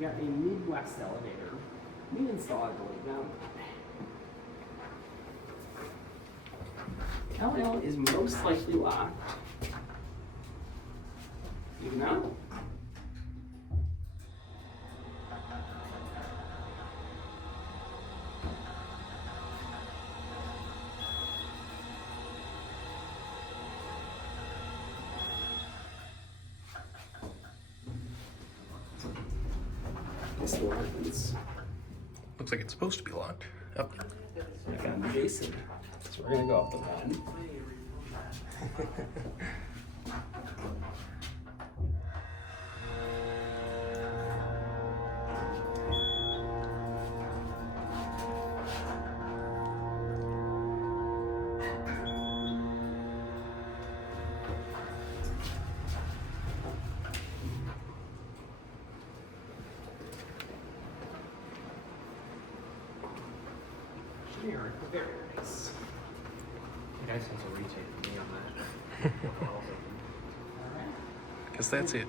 we got a Midwest elevator. New install, I believe. Now, LL is most likely locked. You know? This door opens. Looks like it's supposed to be locked. Oh. I got Jason. So we're gonna go up the one. Generic, but very nice. You guys have to reach out to me on that. Guess that's it.